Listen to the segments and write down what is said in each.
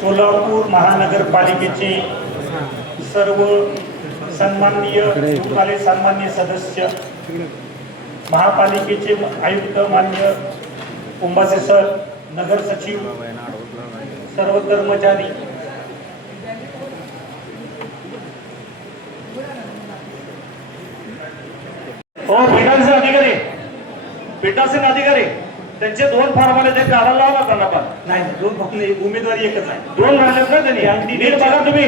सोलापूर महानगरपालिकेचे सर्व सन्माननीय सन्माननीय सदस्य, महापालिकेचे आयुक्त मान्य कुंभासे सर, नगर सचिव, सर्व कर्मचारी, पीठासीन अधिकारी त्यांचे 2 फॉर्म आले ते काढायला लावला त्यांना पण नाही. 2 फक्त उमेदवारी एकच आहे. 2 राहिलेत ना त्यांनी. नीट बघा तुम्ही,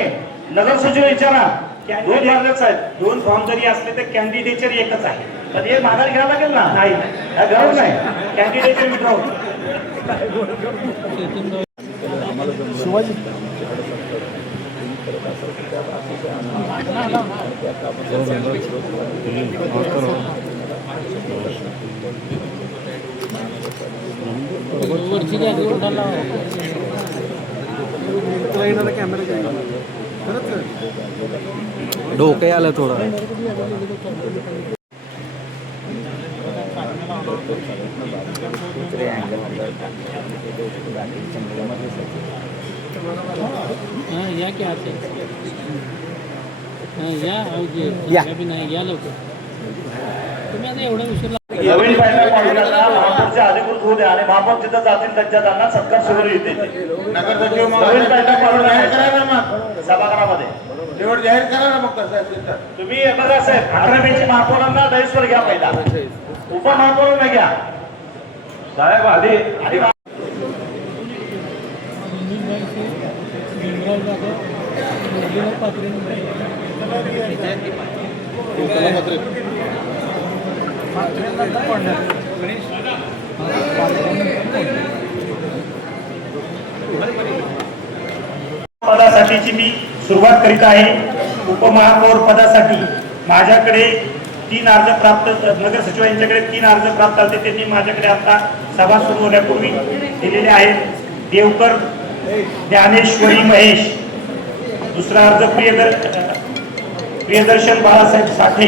नगर सचिव विचारा. 2 राहिलेच आहेत. 2 फॉर्म जरी असले तर कॅन्डिडेचर एकच आहे. पण हे माघार घ्यायला लागेल ना. नाही गरज नाही. कॅन्डिडेचर विड्रॉ शिवाजी डोके आलं थोडं. या क्या आते या भी नाही या लवकर. तुम्ही आता एवढा उशीर नवीन पाहिला पाहुण्याला महापौरच्या अधिकृत होऊ द्या आणि महापौर तिथं जातील त्यांच्या त्यांना सत्कार सुरू येते. नवीन पाहिला पाहुणा सभागृहामध्ये निवड जाहीर करा ना. मग तुम्ही बघा साहेब, 11 मेची महापौरांना दहीसवर घ्या, पहिला उपमहापौरांना घ्या साहेब आधी. आणि पदासाठीची मी सुरुवात करीत आहे. उपमहापौर पदासाठी माझ्याकडे 3 अर्ज प्राप्त, नगर सचिव यांच्याकडे 3 अर्ज प्राप्त झाले. त्यांनी माझ्याकडे आता सभा सुरू होण्यापूर्वी दिलेले आहेत. देवकर ज्ञानेश्वरी महेश. दुसरा अर्ज प्रियदर्शन बाळासाहेब साठे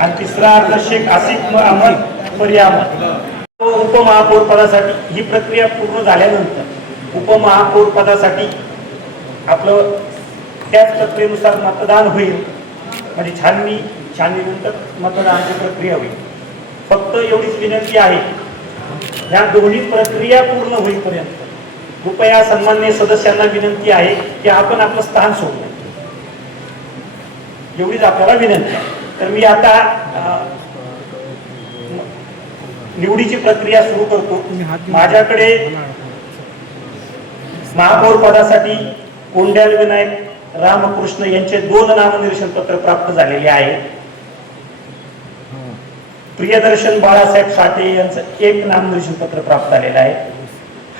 आणि तिसरा अर्ज शेख आसिफ अहमद परियामत. उपमहापौर पदासाठी ही प्रक्रिया पूर्ण झाल्यानंतर उपमहापौर पदासाठी आपलं त्याच प्रक्रियेनुसार मतदान होईल. म्हणजे छाननीनंतर मतदानाची प्रक्रिया होईल. फक्त एवढीच विनंती आहे, ह्या दोन्ही प्रक्रिया पूर्ण होईपर्यंत कृपया सन्माननीय सदस्यांना विनंती आहे की आपण आपलं स्थान सोडू, एवढीच आपल्याला विनंती आहे. तर मी आता निवडीची प्रक्रिया सुरू करतो. माझ्याकडे महापौर पदासाठी कोंड्याल विनायक रामकृष्ण यांचे 2 नामनिर्देशन पत्र प्राप्त झालेले आहे. प्रियदर्शन बाळासाहेब साठे यांचं 1 नामनिर्देशन पत्र प्राप्त झालेलं आहे.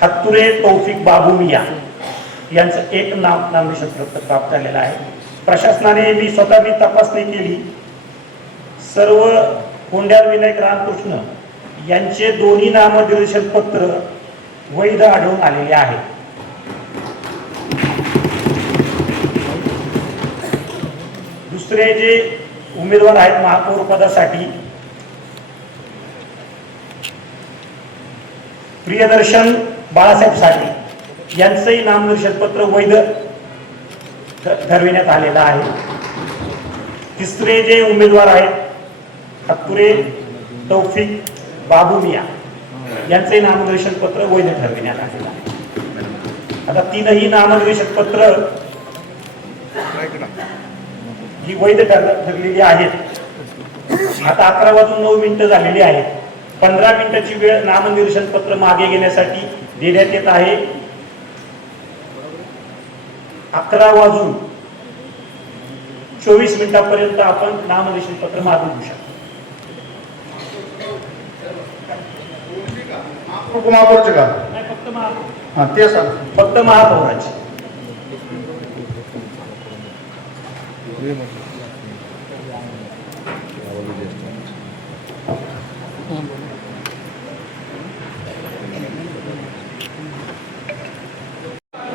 हत्तुरे तौफिक बाबू मिया यांचं 1 नामनिर्देशन पत्र प्राप्त झालेलं आहे. प्रशासनाने मी स्वतः तपासणी केली. सर्व कोंड्याल विनायक रामकृष्ण यांचे 2 नामनिर्देशन पत्र वैध आढळून आलेले आहे. दुसरे जे उमेदवार आहेत महापौर पदासाठी, प्रियदर्शन बाळासाहेब साठे यांचंही नामनिर्देशन पत्र वैध ठरविण्यात आलेलं आहे. तिसरे जे उमेदवार आहेत हत्तुरे तौफिक बाबू मिया यांचंही नामनिर्देशन पत्र वैध ठरविण्यात आलेलं आहे. आता 3ही नामनिर्देशन पत्र ही वैध ठरलेली आहेत. आता 11:09 झालेली आहेत. 15 मिनिटाची वेळ नामनिर्देशन पत्र मागे घेण्यासाठी देण्यात येत आहे. 11:24 आपण नामनिर्देशन पत्र मागू घेऊ शकतो. उपमहापौरचे का? फक्त महापौराचे.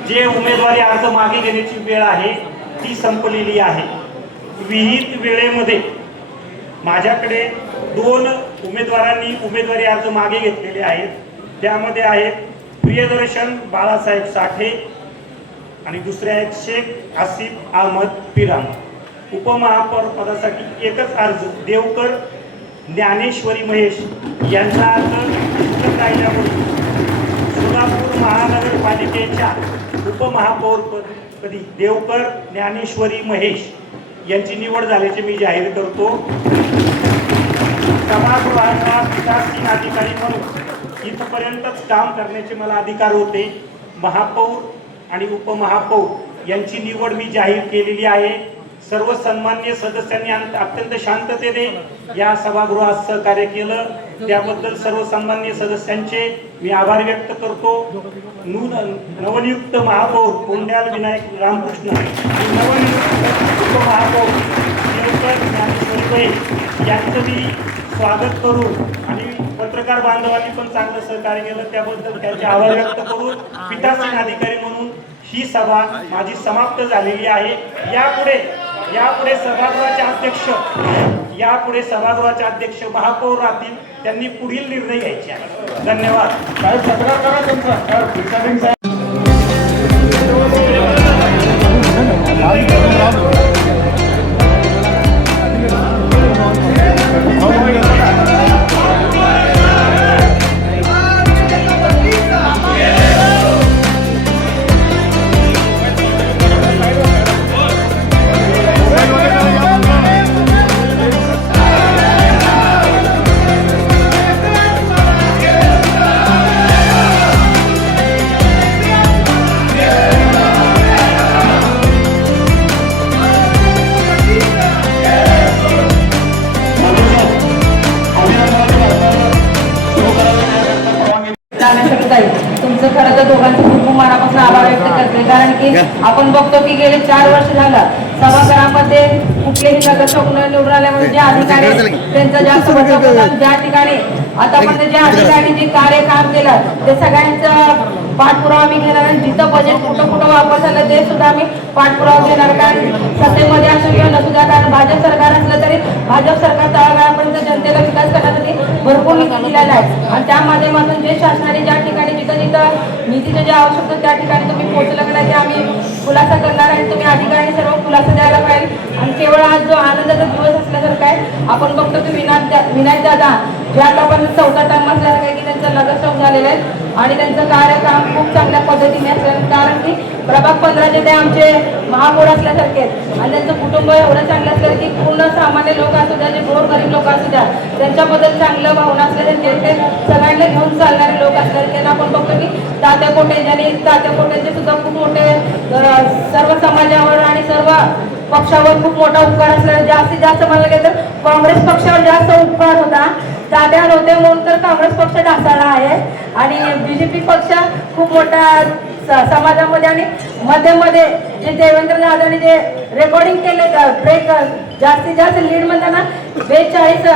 जे उमेदवारी अर्ज मागे घेण्याची वेळ आहे ती संपलेली आहे. विहित वेळेमध्ये माझ्याकडे 2 उमेदवारांनी उमेदवारी अर्ज मागे घेतलेले आहेत. त्यामध्ये आहेत प्रियदर्शन बाळासाहेब साठे आणि दुसरे आहेत शेख आसिफ अहमद पिराम. उपमहापौर पदासाठी एकच अर्ज देवकर ज्ञानेश्वरी महेश यांचा अर्ज शिल्लक राहिल्यामुळे सोलापूर महानगरपालिकेच्या उपमहापौरपदी देवकर ज्ञानेश्वरी महेश यांची निवड झाल्याचे मी जाहीर करतो. सभागृहाचा पीठासीन अधिकारी म्हणून इथपर्यंतच काम करण्याचे मला अधिकार होते. महापौर आणि उपमहापौर यांची निवड मी जाहीर केलेली आहे. सर्व सन्माननीय सदस्यांनी अत्यंत शांततेने या सभागृहात सहकार्य केलं त्याबद्दल सर्व सन्माननीय सदस्यांचे मी आभार व्यक्त करतो. नवनियुक्त महापौर कोंड्याल विनायक रामकृष्ण आणि नवनियुक्त उपमहापौर देवकर ज्ञानेश्वरी यांचं मी स्वागत करून आणि पत्रकार बांधवांनी पण चांगलं सहकार्य केलं त्याबद्दल त्यांचे आभार व्यक्त करून पीठासीन अधिकारी म्हणून ही सभा माझी समाप्त झालेली आहे. यापुढे सभागृहाचे अध्यक्ष महापौर राहतील त्यांनी पुढील निर्णय घ्यायचे आहे. धन्यवाद. तुमचं खरं तर दोघांचं खूप मनापासून आभार व्यक्त करते कारण की आपण बघतो की गेले 4 वर्ष झालं सभागृहामध्ये कुठलेही नगरसेवक निवडून आल्यामुळे जे अधिकारी त्यांचा जास्त बचाव होतात. ज्या ठिकाणी आतापर्यंत ज्या अधिकारी जे कार्य काम केलं ते सगळ्यांचं पाठपुरावा आम्ही घेणार आणि जिथं बजेट कुठं वापर झालं ते सुद्धा आम्ही पाठपुरावा घेणार. कारण सत्तेमध्ये असो किंवा नसुद्धा कारण भाजप सरकार असलं तरी भाजप सरकार तळागाळापर्यंत जनतेला विकास करण्यासाठी भरपूर निधी दिलेला आहे आणि त्या माध्यमातून जे शासनाने ज्या ठिकाणी जिथं निधीचं जे आवश्यकता त्या ठिकाणी तुम्ही पोहोचलं का ते आम्ही खुलासा करणार आणि तुम्ही अधिकाऱ्यांनी सर्व खुलासा द्यायला पाहिजे. आणि केवळ आज जो आनंदाचा दिवस असल्यासारखा आहे आपण बघतो की विनायक दादा जे आतापर्यंत 4था टर्म असल्यासारखं आहे की त्यांचं नगरसेवक झालेलं आहे आणि त्यांचं कार्यकाम खूप चांगल्या पद्धतीने असलं कारण की प्रभाग 15 ते आमचे महापौर असल्यासारखे आहेत आणि त्यांचं कुटुंब एवढं चांगलं असलं की पूर्ण सामान्य लोक असू द्या जे गोरगरीब लोक असू द्या त्यांच्याबद्दल चांगलं भावना असल्यासारखे ते सगळ्यांना घेऊन चालणारे लोक असल्यासारखे त्यांना आपण बघतो की तात्या कोटे ज्यांनी तात्या कोटेंचे सुद्धा खूप मोठे सर्व समाजावर आणि सर्व पक्षावर खूप मोठा उपकार असला जास्तीत जास्त म्हणलं गेलं तर काँग्रेस पक्षावर जास्त उपकार होता. दादा नव्हते म्हणून तर काँग्रेस पक्ष ढासळला आहे आणि बीजेपी पक्ष खूप मोठा समाजामध्ये आणि मध्ये जे देवेंद्र दादांनी जे रेकॉर्डिंग केले ब्रेक जास्तीत जास्त लीड म्हणताना 42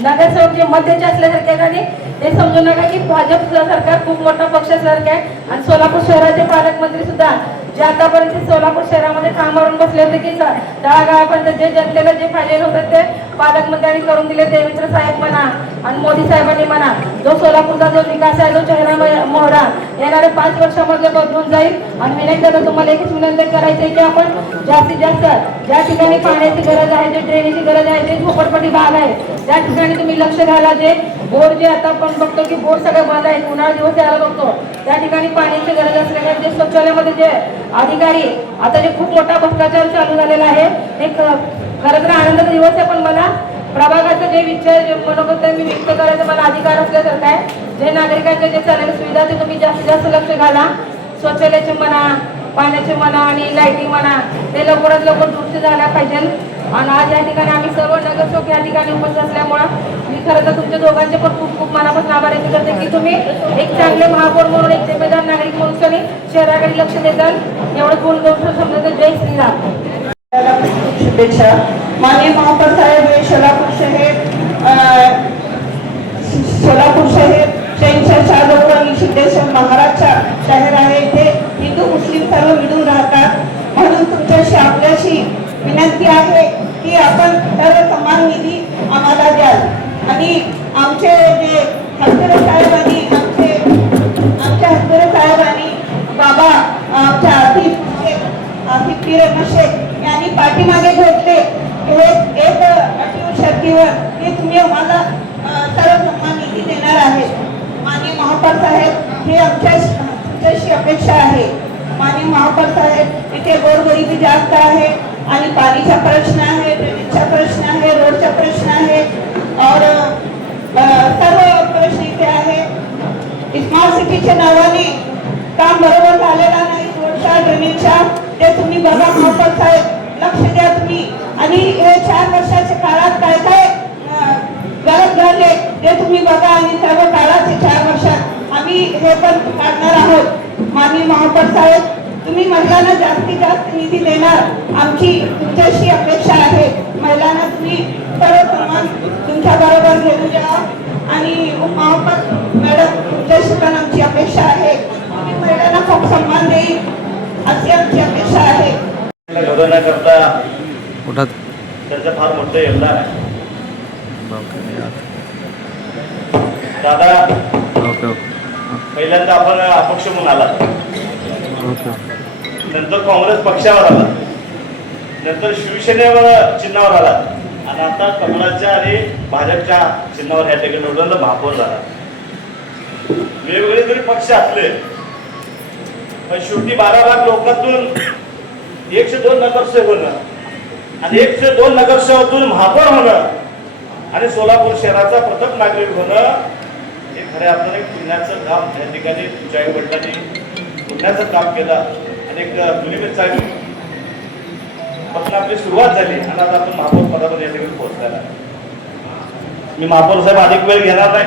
नगरसेवक जे मध्यचे असल्यासारखे आणि ते समजू नका की भाजप सरकार खूप मोठा पक्ष असल्यासारखे आहे. आणि सोलापूर शहराचे पालकमंत्री सुद्धा जे आतापर्यंत सोलापूर शहरामध्ये कामावरून बसले होते की तळागाळापर्यंत जे जनतेला जे फायदे होतात ते पालकमंत्र्यांनी करून दिले. देवेंद्र साहेब म्हणा आणि मोदी साहेबांनी म्हणा जो सोलापूरचा जो विकास आहे जो चेहरा मोहरा येणाऱ्या 5 वर्षामध्ये बदलून जाईल. आणि विनायक दादा तुम्हाला एकच विनंती करायची आहे की आपण जास्तीत जास्त ज्या ठिकाणी पाण्याची गरज आहे जे ड्रेनेजची गरज आहे जे झोपडपट्टी भाग आहे त्या ठिकाणी तुम्ही लक्ष घाला. जे बोर जे आता आपण बघतो की बोर सगळे बंद आहेत उन्हाळा दिवस यायला बघतो त्या ठिकाणी पाण्याची गरज असल्यामुळे जे शौचालयामध्ये जे अधिकारी आता जे खूप मोठा भ्रष्टाचार चालू झालेला आहे एक खरं तर आनंदाचा दिवस आहे. पण मला प्रभागाचं जे विचार जे मनोगत मी व्यक्त करायचं मला अधिकार असल्यासारखं आहे. जे नागरिकांच्या जे चालणाऱ्या सुविधा ते तुम्ही जास्तीत जास्त लक्ष घाला. शौचालयाचे म्हणा पाण्याचे म्हणा आणि लाईटिंग म्हणा ते लवकरात लवकर दुरुस्त झाल्या पाहिजे. आणि आज या ठिकाणी आम्ही सर्व नगरसेवक या ठिकाणी उपस्थित असल्यामुळं मी खरं तर तुमच्या दोघांचे पण खूप खूप मनापासून आभार व्यक्त करते की तुम्ही एक चांगले महापौर म्हणून एक जिम्मेदार नागरिक म्हणून तुम्ही शहराकडे लक्ष देताल. एवढं बोलून समजत जय श्रीराम. शुभेच्छा. माननीय महापौर साहेब हे सोलापूर शहर शहनशाह छत्रपती सिद्धेश्वर महाराजचा शहर आहे. इथे हिंदू मुस्लिम सर्व मिळून राहतात. म्हणून तुमच्याशी आपल्याशी विनंती आहे की आपण सर्व समान निधी आम्हाला द्याल आणि आमचे जे हस्तरे साहेब आणि आमचे हस्तरे साहेब तुम्ही आम्हाला सर्व सन्मान निधी देणार आहे. माननीय महापौर साहेब, हे तुमच्याशी अपेक्षा आहे. माननीय महापौर साहेब, इथे गोरगरिबी जास्त आहे आणि पाणीचा प्रश्न आहे, ड्रेनेजचा प्रश्न आहे, रोडचा प्रश्न आहे और सर्व प्रश्न इथे आहे. स्मार्ट सिटीच्या नावाने काम बरोबर झालेला नाही, रोडचा ड्रेनेजचा, ते तुम्ही बघा महापौर साहेब, लक्ष द्या तुम्ही. आणि हे 4 वर्षाच्या काळात काय काय गरज झाले ते तुम्ही बघा आणि सर्व काळाचे 4 वर्षात आम्ही हे पण काढणार आहोत. माननीय महापौर साहेब, तुम्ही महिलांना जास्तीत जास्त निधी देणार, आमची तुमच्याशी अपेक्षा आहे. महिलांना तुम्ही सर्व सन्मान तुमच्या बरोबर घेऊन द्या. आणि महापौर मॅडम, तुमच्याशी पण आमची अपेक्षा आहे, तुम्ही महिलांना खूप सन्मान देईल अशी आमची अपेक्षा आहे. करता उठा त्याचं फार मोठं योगदान आहे. दादा, ओके ओके पहिल्यांदा आपण अपक्ष म्हणून आला, ओके नंतर काँग्रेस पक्षावर आला, नंतर शिवसेनेवर चिन्हावर आला आणि आता कमळाच्या आणि भाजपच्या चिन्हावर या ठिकाणी निवडून महापौर झाला. वेगवेगळे जरी पक्ष असले पण शेवटी 12 लाख लोकांतून 102 नगरसेवक होणं आणि 102 नगरसेवकातून महापौर होणं आणि सोलापूर शहराचा प्रथम नागरिक होणं हे खऱ्या अर्थाने एक पुण्याचं काम. या ठिकाणी तुमच्या आई वडिलांनी पुण्याचं काम केलं आणि एक दुनिमेत चालू पण आपली सुरुवात झाली आणि आता आपण महापौर पदावर या ठिकाणी पोहोचलेला. मी महापौर साहेब अधिक वेळ घेणार नाही,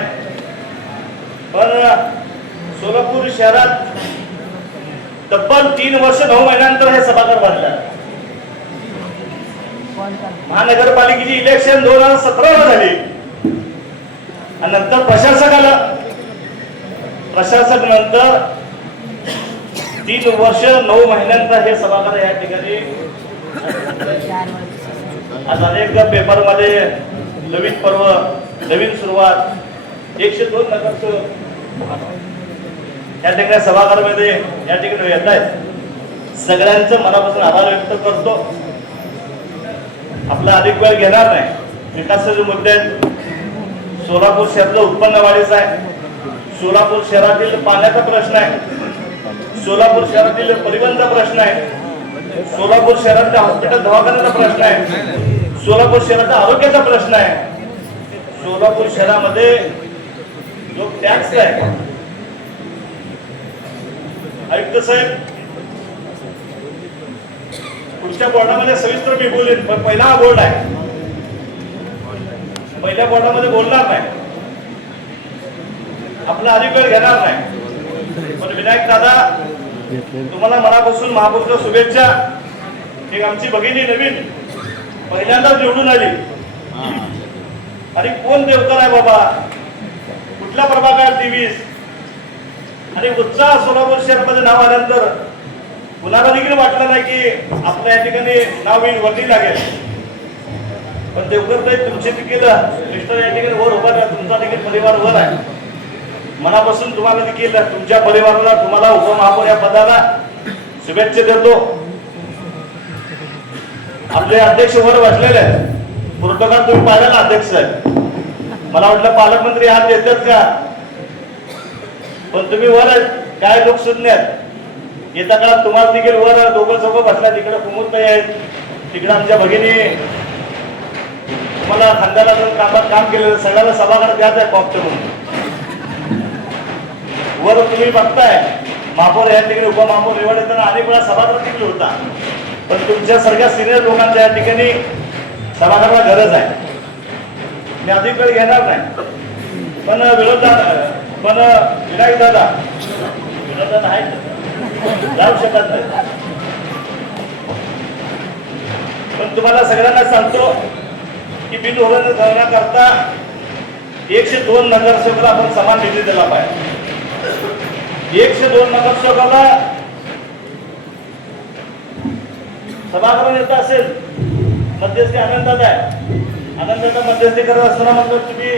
पण सोलापूर शहरात तब्बल 3 वर्ष 9 महिन्यानंतर हे सभागृह बांधलं. महानगरपालिकेची इलेक्शन 2017 झाली आणि नंतर प्रशासक आलं. प्रशासक नंतर 3 वर्ष 9 महिन्यानंतर हे सभागृह या ठिकाणी. आज अनेक पेपरमध्ये नवीन पर्व, नवीन सुरुवात, 102 नगरसेवक या ठिकाणी सभागृहामध्ये या ठिकाणी येत आहेत. सगळ्यांचं मनापासून आभार व्यक्त करतो. आपला अधिक वेळ घेणार नाही. विकासाचे मुद्दे आहेत. सोलापूर शहरातलं उत्पन्न वाढीचं आहे, सोलापूर शहरातील पाण्याचा प्रश्न आहे, सोलापूर शहरातील परिवहनचा प्रश्न आहे, सोलापूर शहरातल्या हॉस्पिटल दवाखान्याचा प्रश्न आहे, सोलापूर शहराच्या आरोग्याचा प्रश्न आहे. सोलापूर शहरामध्ये जो टॅक्स आहे, आयुक्त साहेब पुढच्या बोर्डामध्ये सविस्तर मी बोलेन, पण पहिला हा बोर्ड आहे, पहिल्या बोर्डामध्ये बोलणार नाही, आपला अधिक वेळ घेणार नाही. पण विनायक दादा, तुम्हाला मनापासून महापौरच्या शुभेच्छा. एक आमची भगिनी नवीन पहिल्यांदाच निवडून आली आणि कोण देवकर आहे बाबा, कुठल्या प्रभागात 23 आणि उत्साह सोलापूर शहरामध्ये नाव आल्यानंतर कुणाला देखील वाटलं नाही की आपल्या या ठिकाणी नाव येईल, वरती लागेल. पण देवकर साहेब, तुमचे देखील मिस्टर या ठिकाणी वर उभा आहे, तुमचा देखील परिवार वर आहे. मनापासून तुम्हाला देखील तुमच्या परिवाराला, तुम्हाला उपमहापौर या पदाला शुभेच्छा देतो. आपले अध्यक्ष वर बसलेले आहेत, प्रोटोकॉल तुम्ही पाहिला ना अध्यक्ष साहेब, मला वाटलं पालकमंत्री हात देतात का, पण तुम्ही वर काय लोक शून्य आहेत. येत्या काळात तुम्हाला देखील वर दोघं चौघं बसल्या, तिकडे कुमुरताई आहेत, तिकडे आमच्या भगिनी, तुम्हाला खांद्याला कामात काम केलेलं सगळ्याला सभागृह द्यायचं आहे कॉप्टर म्हणून. वर तुम्ही बघताय महापौर या ठिकाणी उपमहापौर निवड येताना अनेक वेळा सभागृह देखील होता, पण तुमच्या सारख्या सिनियर लोकांच्या या ठिकाणी सभागृहाला गरज आहे. मी अधिक वेळ घेणार नाही, पण पण विनायक दादा, विरोधात आहेत, जाऊ शकत नाही. पण तुम्हाला सगळ्यांना सांगतो की बिनधोरणा 102 नगरसेवकाला आपण समान निधी दिला पाहिजे. 102 नगरसेवकाला सभागृह येत असेल, मध्यस्थी आनंदात आहे, आनंदाचा मध्यस्थी करत असताना म्हणतो तुम्ही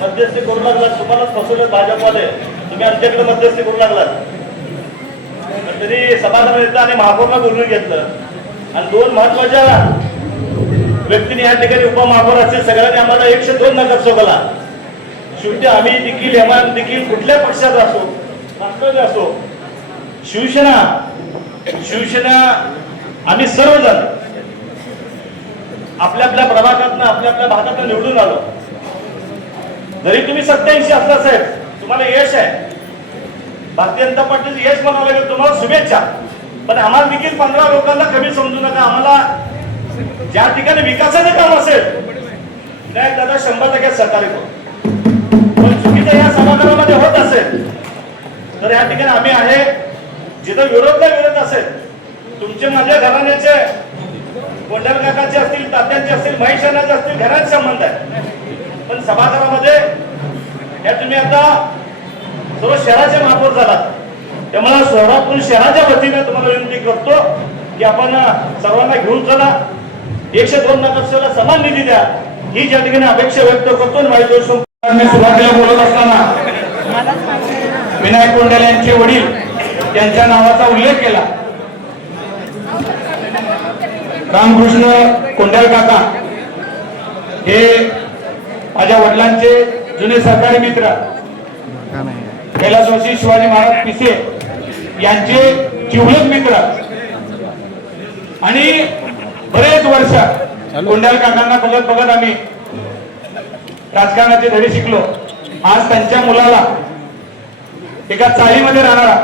मध्यस्थी करू लागलात, तुम्हालाच फसवलं भाजपवाले, तुम्ही आमच्याकडे मध्यस्थी करू लागलात. तरी सभागृह येतं आणि महापौरला बोलून घेतलं आणि 2 महत्वाच्या व्यक्तीने या ठिकाणी उपमहापौर असेल सगळ्यांनी आम्हाला 102 नगरसेवकाला शेवटी आम्ही देखील एमान देखील कुठल्या पक्षात असो राष्ट्रवादी असो शिवसेना आम्ही सर्वजण आपल्या आपल्या प्रभागातनं आपल्या आपल्या भागातनं निवडून आलो. जरी तुम्ही 87 असला साहेब तुम्हाला यश आहे, भारतीय जनता पार्टीचं यश म्हणावं लागेल, तुम्हाला शुभेच्छा. पण आम्हाला देखील 15 लोकांना कमी समजू नका. आम्हाला ज्या ठिकाणी विकासाचं काम असेल नाही दादा 100% सहकार्य करू. पण चुकीचं या सभागृहामध्ये होत असेल तर या ठिकाणी आम्ही आहे. जिथं विरोध असेल तुमचे माझ्या घराण्याचे कोंढाळ काकाचे असतील, तात्यांचे असतील, महेशानाचे असतील, घराचे संबंध आहे. पण सभागृहामध्ये या तुम्ही आता सर्व शहराचे महापौर झालात, त्यामुळे सोलापूर शहराच्या वतीने तुम्हाला विनंती करतो की आपण सर्वांना घेऊन चला. 102 नगरसेवकाला समान निधी द्या ही ज्या ठिकाणी अपेक्षा व्यक्त करतो. मी सुरुवातीला बोलत असताना विनायक कोंढाळ यांचे वडील त्यांच्या नावाचा उल्लेख केला. रामकृष्ण कोंढाळ काका हे माझ्या वडिलांचे जुने सहकारी मित्र, कैलासवासी शिवाजी महाराज पिसे यांचे जिवलग मित्र आणि बरेच वर्ष कोंढाळ काकांना बघत बघत आम्ही राजकारणाचे धडे शिकलो. आज त्यांच्या मुलाला एका चाळीमध्ये राहणारा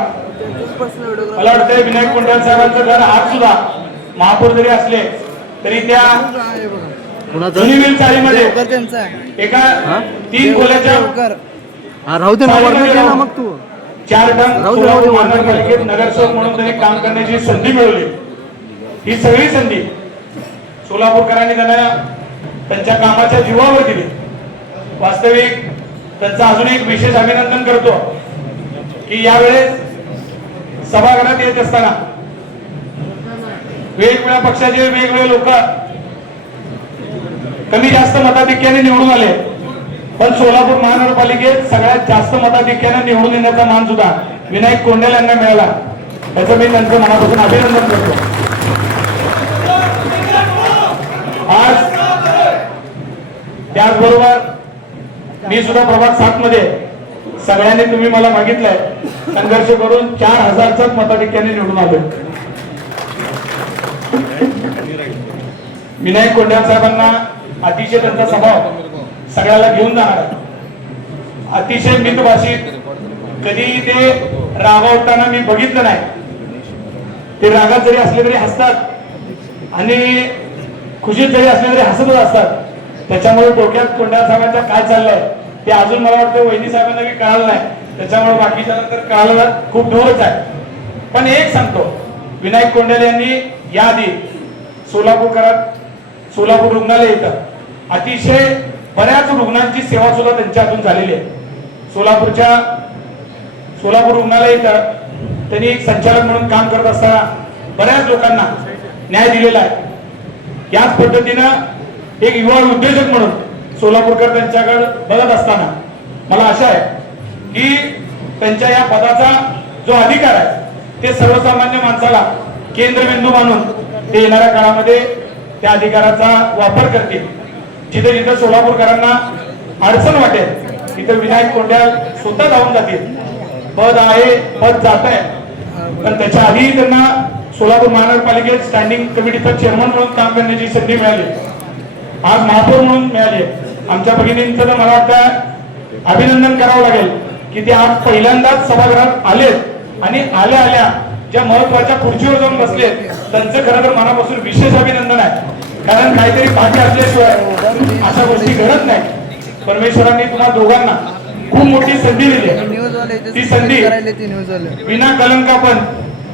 मला वाटतं विनायक कोंढाळ साहेबांचं घर आज सुद्धा महापौर जरी असले तरी त्या जुनीविल चाळीमध्ये एका 3 खोल्याच्या राहू दे ना मग तू 4 टन सोलापूर महानगरपालिकेत नगरसेवक म्हणून त्यांनी काम करण्याची संधी मिळवली. ही सगळी संधी सोलापूरकरांनी त्यांना त्यांच्या कामाच्या जीवावर दिली. वास्तविक त्यांचं अजून एक विशेष अभिनंदन करतो की यावेळेस सभागृहात येत असताना वेगवेगळ्या पक्षाचे वेगवेगळे लोक कमी जास्त मताधिक्याने निवडून आले, पण सोलापूर महानगरपालिकेत सगळ्यात जास्त मताधिक्याने निवडून येण्याचा मान सुद्धा विनायक कोंढाळ यांना मिळाला. त्याचं मी त्यांचं मनापासून अभिनंदन करतो. आज त्याचबरोबर मी सुद्धा प्रभाग 7 मध्ये सगळ्यांनी तुम्ही मला मागितलंय संघर्ष करून 4000च मताधिक्याने निवडून आलो. विनायक कोंढाळ साहेबांना अतिशय त्यांचा स्वभाव सगळ्याला घेऊन जाणार, अतिशय मितभाषित, कधी ते रागावताना मी बघितलं नाही. ते रागात जरी असले तरी हसतात आणि खुशीत जरी असले तरी हसतच असतात. त्याच्यामुळे डोक्यात कोंढाळ साहेबांच्या काय चाललंय ते अजून मला वाटतं वहिनी साहेबांना काही कळालं नाही. त्याच्यामुळे बाकीच्या नंतर कळायला खूप दूरच आहे. पण एक सांगतो, विनायक कोंढाळ यांनी याआधी सोलापूर रुग्णालय येतं अतिशय बऱ्याच रुग्णांची सेवा सुद्धा त्यांच्या हातून झालेली आहे. सोलापूर रुग्णालय येतं त्यांनी एक संचालक म्हणून काम करत असताना बऱ्याच लोकांना न्याय दिलेला आहे. याच पद्धतीनं एक युवा उद्योजक म्हणून सोलापूरकर त्यांच्याकडे बघत असताना मला आशा आहे की त्यांच्या या पदाचा जो अधिकार आहे ते सर्वसामान्य माणसाला केंद्रबिंदू मानून ते येणाऱ्या काळामध्ये त्या अधिकाराचा वापर करतील. जिथे जिथे सोलापूरकरांना अडचण वाटेल तिथे विनायक कोंढाळ स्वतः जाऊन जातील. पद आहे, पद जात आहे, पण त्याच्या आधी त्यांना सोलापूर महानगरपालिकेत स्टँडिंग कमिटीचा चेअरमन म्हणून काम करण्याची संधी मिळाली, आज महापौर म्हणून मिळाली. आमच्या भगिनींचं तर मला वाटतं अभिनंदन करावं लागेल की ते आज पहिल्यांदाच सभागृहात आलेत आणि आल्या ज्या महत्वाच्या खुर्चीवर जाऊन बसले त्यांचं खरं तर मनापासून विशेष अभिनंदन आहे. कारण काहीतरी भाग्य असल्याशिवाय अशा गोष्टी घडत नाही. परमेश्वरांनी तुम्हाला दोघांना खूप मोठी संधी दिली आहे. ती संधी विना कलंकापण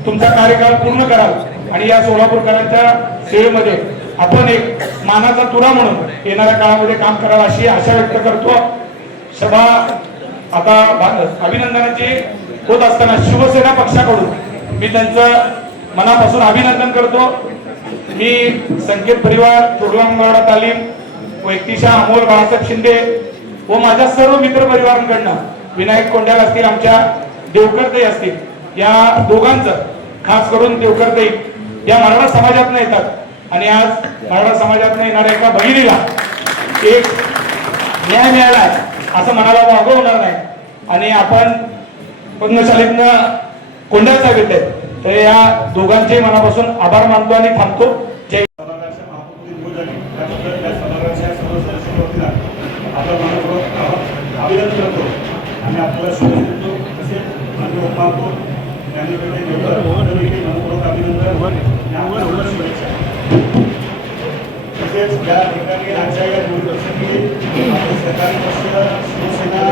तुमचा कार्यकाळ पूर्ण कराल आणि या सोलापूरकरांच्या सेवेमध्ये आपण एक मानाचा तुरा म्हणून येणाऱ्या काळामध्ये काम करावं अशी आशा व्यक्त करतो. सभा आता अभिनंदनाची होत असताना शिवसेना पक्षाकडून मी त्यांचं मनापासून अभिनंदन करतो. मी संकेत परिवार, चोरलामवाडा तालीम, व्यक्तिशा अमोल बाळासाहेब शिंदे व माझ्या सर्व मित्र परिवारांकडनं विनायक कोंढाळ असतील, आमच्या देवकरताई असतील, या दोघांचं खास करून देवकरताई या मराठा समाजातून येतात आणि आज मराठा समाजातून येणाऱ्या एका भगिनीला एक न्याय मिळाला असं म्हणायला वागं होणार नाही. आणि आपण पंगशालेतनं कोंडाचा घेतले तर या दोघांचे मनापासून आभार मानतो आणि थांबतो. जय अभिनंदन करतो आणि आपल्याला शुभेच्छा देतो. तसेच माननीय उपमहापौर मनपूर्वक अभिनंदन आणि शुभेच्छा. तसेच या ठिकाणी आजच्या या निवडणुकीसाठी आपले सरकारी पक्ष शिवसेना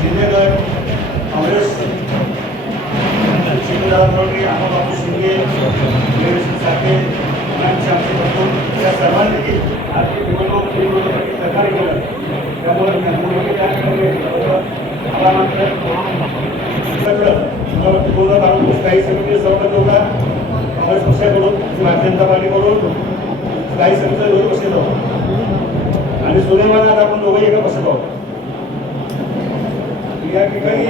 शिंदेगड काँग्रेस शिंदेदारांनी बापू शिंदे सारखे आमचे बंधू या सर्वांनी देखील आजची निवडणुकीसाठी सहकार्य केलं. त्यामुळे काही समिती सहभागी होता काँग्रेस पक्षाकडून भारतीय जनता पार्टीकडून काही समितीचा विरोध पक्षात आहोत आणि सुदैवाने आता आपण दोघंही एका पक्षात आहोत. या ठिकाणी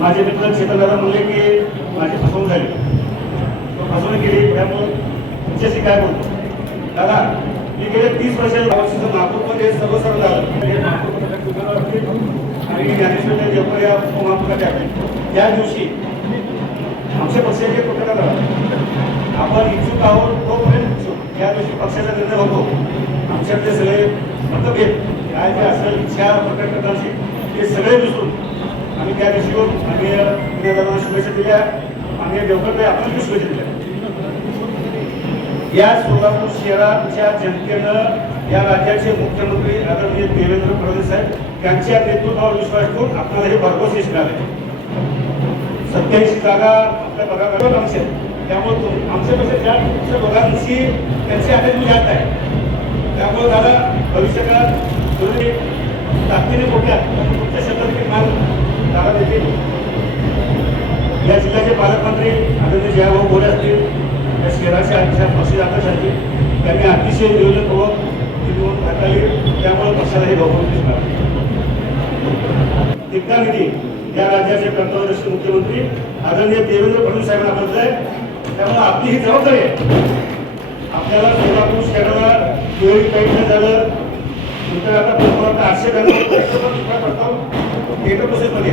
माझे मित्र चेतनदादा म्हणले की माझी फसवणूक झाली, फसवणूक केली. त्यामुळे तुमच्याशी काय बोलतो दादा, मी गेले 30 वर्ष नागपूरमध्ये सर्वसाधारण झालं आणि ज्ञानेश्वर देवकर या उपमहापौराच्या त्या दिवशी आमच्या पक्षाचे प्रकार आपण इच्छुक आहोत तोपर्यंत या दिवशी पक्षाचा निर्णय होतो. आमच्यातले सगळे मतभेद काय जे असेल इच्छा प्रकट करण्याची ते सगळे विसरून आम्ही त्या दिवशीवर आम्ही शुभेच्छा दिल्या आणि देवकर आपण शुभेच्छा दिल्या. या सोलापूर शहराच्या जनतेनं या राज्याचे मुख्यमंत्री आदरणीय देवेंद्र फडणवीस साहेब यांच्या नेतृत्वावर विश्वास ठेवून आपल्याला हे भरघोस यश मिळाले. 87 जागा आपल्या भागात आमच्या, त्यामुळे आमच्यापेक्षा ज्या दोघांशी त्यांची अटेंड जास्त आहे. त्यामुळे दादा भविष्यकाळात दोन्ही ताकदीने मोठ्या तुमच्या क्षेत्रातील मान दादा देतील. या जिल्ह्याचे पालकमंत्री आदरणीय जयभाऊ बोरे असतील, या शहराच्या आजच्या पक्षासाठी त्यांनी अतिशय नियोजनपूर्वक निवडणूक हाताळली. त्यामुळे पक्षाला हे बहुमत दिसणार. एकदा निधी या राज्याचे कर्तव्यदक्ष मुख्यमंत्री आदरणीय देवेंद्र फडणवीस साहेबांना बदल आहे. त्यामुळे आपली ही जबाबदारी आहे. आपल्याला सोलापूर शहराला दिवाळी काही झालं नंतर आता 800 प्रोसेसमध्ये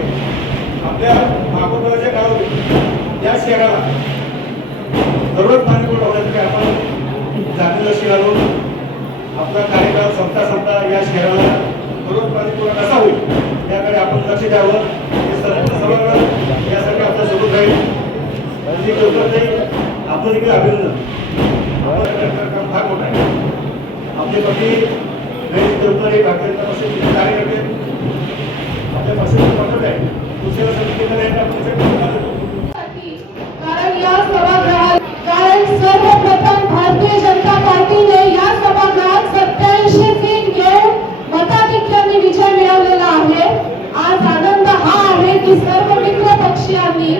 आपल्या महापौराच्या काळामध्ये या शहराला दररोज पाणी पुरवठा होण्यासाठी आपण जातीला शिरालो. आपला कार्यकाळ संपता या शहराला दररोज पाणी पुरवठा कसा होईल याकडे आपण लक्ष द्यावं. हे सभागृह यासाठी आपल्या सोबत राहील. आपलं देखील अभिनंदन. काम फार मोठं आहे. आपले पती देवकर भारतीय जनता पक्षाचे कार्यकर्ते आपल्या पक्षाचे पद्धत आहे. दुसऱ्या समितीकडे कारण या सभागृहात सर्वप्रथम भारतीय जनता पार्टीने या सभागृहात 87 सीट घेऊन मताधिक्याने विजय मिळवलेला आहे. आज आनंद हा आहे की सर्व मित्र पक्षीयांनी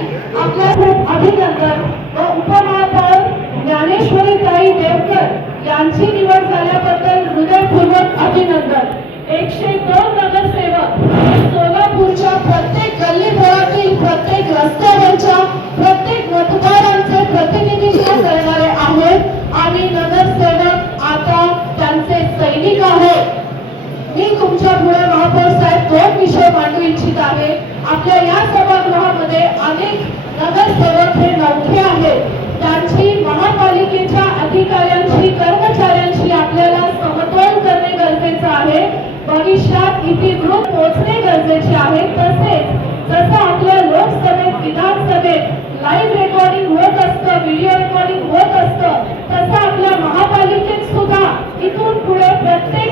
आपल्या अभिनंदन व उपमहापौर ज्ञानेश्वरीताई देवकर यांची निवड झाल्याबद्दल हृदयपूर्वक अभिनंदन. 102 नगरसेवक सोलापूरच्या प्रत्येक गल्लीबोळातील प्रत्येक रस्त्यावरच्या प्रत्येक मतदारांचे प्रतिनिधित्व करणारे आहेत आणि नगरसेवक आता त्यांचे सैनिक आहेत. मी तुमच्या पुढे महापौर साहेब 2 विषय मांडू इच्छित आहे. आपल्या या सभागृहामध्ये अनेक नगरसेवक हे नौखे आहेत. त्यांची महापालिकेच्या अधिकाऱ्यांशी कर्मचाऱ्यांशी आपल्याला समतोल करणे गरजेचे आहे. भविष्यात इतिगृह पोहोचणे गरजेचे आहे. तसेच जसं आपल्या लोकसभेत विधानसभेत लाईव्ह रेकॉर्डिंग होत असतं, व्हिडिओ रेकॉर्डिंग होत असतं, तसं आपल्या महापालिकेत सुद्धा इथून पुढे प्रत्येक